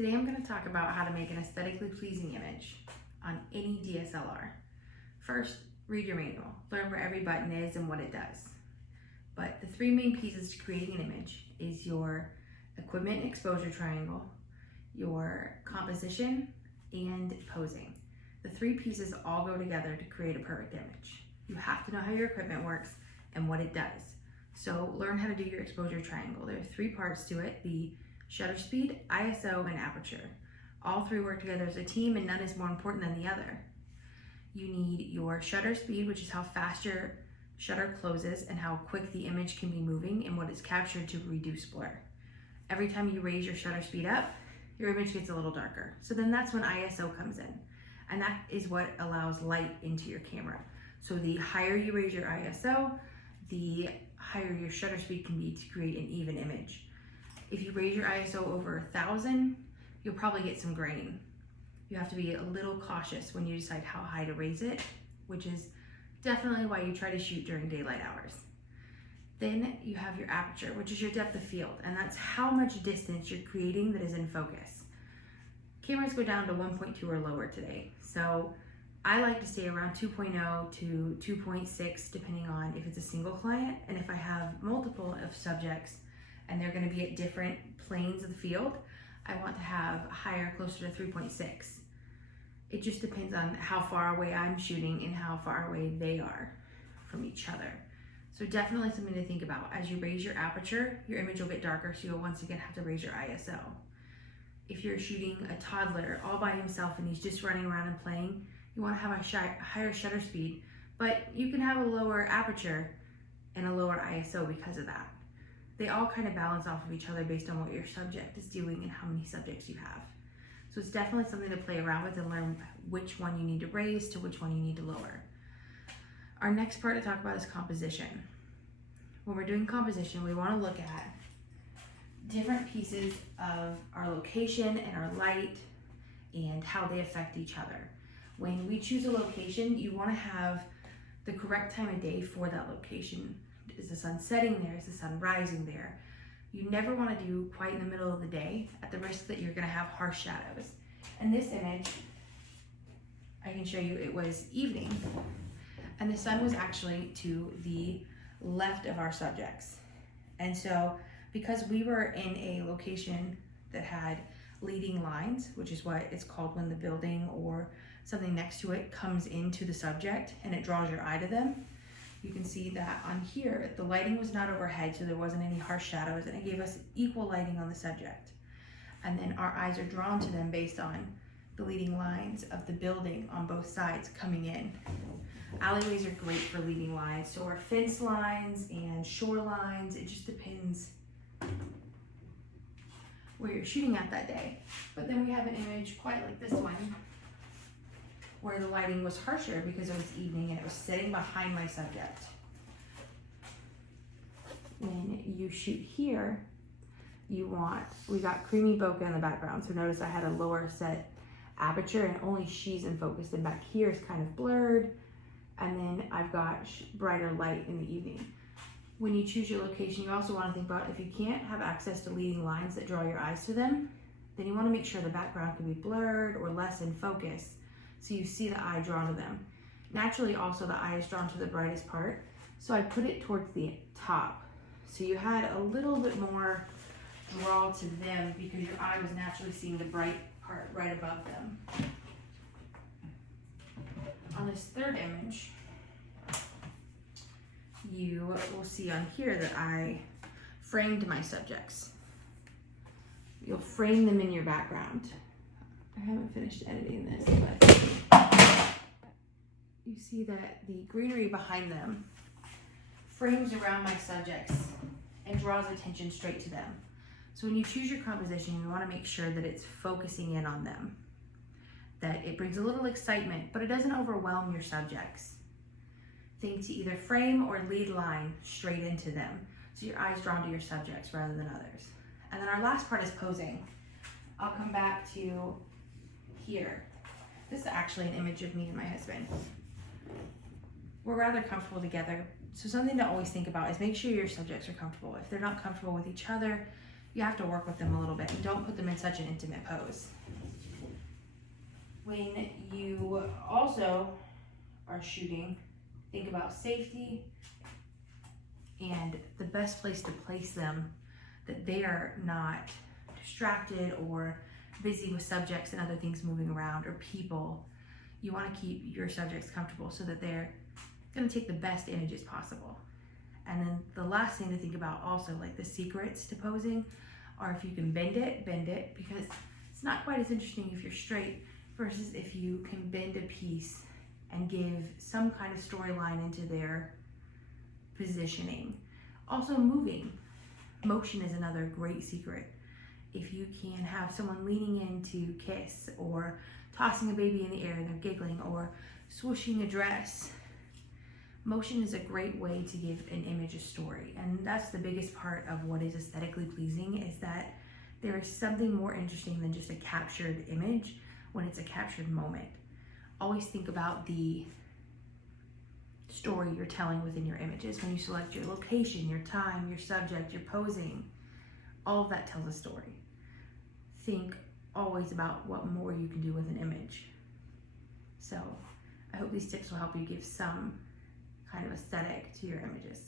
Today I'm going to talk about how to make an aesthetically pleasing image on any DSLR. First, read your manual. Learn where every button is and what it does. But the three main pieces to creating an image is your equipment and exposure triangle, your composition, and posing. The three pieces all go together to create a perfect image. You have to know how your equipment works and what it does. So learn how to do your exposure triangle. There are three parts to it: the shutter speed, ISO, and aperture. All three work together as a team and none is more important than the other. You need your shutter speed, which is how fast your shutter closes and how quick the image can be moving and what is captured to reduce blur. Every time you raise your shutter speed up, your image gets a little darker. So then that's when ISO comes in. And that is what allows light into your camera. So the higher you raise your ISO, the higher your shutter speed can be to create an even image. If you raise your ISO over 1,000, you'll probably get some grain. You have to be a little cautious when you decide how high to raise it, which is definitely why you try to shoot during daylight hours. Then you have your aperture, which is your depth of field, and that's how much distance you're creating that is in focus. Cameras go down to 1.2 or lower today, so I like to stay around 2.0 to 2.6 depending on if it's a single client and if I have multiple of subjects and they're going to be at different planes of the field, I want to have higher, closer to 3.6. It just depends on how far away I'm shooting and how far away they are from each other. So definitely something to think about. As you raise your aperture, your image will get darker, so you'll once again have to raise your ISO. If you're shooting a toddler all by himself and he's just running around and playing, you want to have a higher shutter speed, but you can have a lower aperture and a lower ISO because of that. They all kind of balance off of each other based on what your subject is doing and how many subjects you have. So it's definitely something to play around with and learn which one you need to raise to which one you need to lower. Our next part to talk about is composition. When we're doing composition, we want to look at different pieces of our location and our light and how they affect each other. When we choose a location, you want to have the correct time of day for that location. Is the sun setting there? Is the sun rising there? You never want to do quite in the middle of the day at the risk that you're going to have harsh shadows. In this image, I can show you it was evening and the sun was actually to the left of our subjects. And so because we were in a location that had leading lines, which is what it's called when the building or something next to it comes into the subject and it draws your eye to them, you can see that on here, the lighting was not overhead, so there wasn't any harsh shadows, and it gave us equal lighting on the subject. And then our eyes are drawn to them based on the leading lines of the building on both sides coming in. Alleyways are great for leading lines, so are fence lines and shorelines. It just depends where you're shooting at that day. But then we have an image quite like this one, where the lighting was harsher because it was evening and it was sitting behind my subject. When you shoot here, we got creamy bokeh in the background. So notice I had a lower set aperture and only she's in focus. And back here is kind of blurred. And then I've got brighter light in the evening. When you choose your location, you also want to think about if you can't have access to leading lines that draw your eyes to them, then you want to make sure the background can be blurred or less in focus, so you see the eye drawn to them. Naturally, also the eye is drawn to the brightest part, so I put it towards the top. So you had a little bit more draw to them because your eye was naturally seeing the bright part right above them. On this third image, you will see on here that I framed my subjects. You'll frame them in your background. I haven't finished editing this, but you see that the greenery behind them frames around my subjects and draws attention straight to them. So when you choose your composition, you want to make sure that it's focusing in on them, that it brings a little excitement, but it doesn't overwhelm your subjects. Think to either frame or lead line straight into them, so your eye's drawn to your subjects rather than others. And then our last part is posing. I'll come back to here. This is actually an image of me and my husband. We're rather comfortable together, so something to always think about is make sure your subjects are comfortable. If they're not comfortable with each other, you have to work with them a little bit and don't put them in such an intimate pose. When you also are shooting, think about safety and the best place to place them, that they are not distracted or busy with subjects and other things moving around or people. You want to keep your subjects comfortable so that they're going to take the best images possible. And then the last thing to think about also, like the secrets to posing, are if you can bend it, because it's not quite as interesting if you're straight versus if you can bend a piece and give some kind of storyline into their positioning. Also moving. Motion is another great secret. If you can have someone leaning in to kiss, or tossing a baby in the air and they're giggling, or swooshing a dress. Motion is a great way to give an image a story, and that's the biggest part of what is aesthetically pleasing, is that there is something more interesting than just a captured image when it's a captured moment. Always think about the story you're telling within your images. When you select your location, your time, your subject, your posing, all of that tells a story. Think always about what more you can do with an image. So I hope these tips will help you give some kind of aesthetic to your images.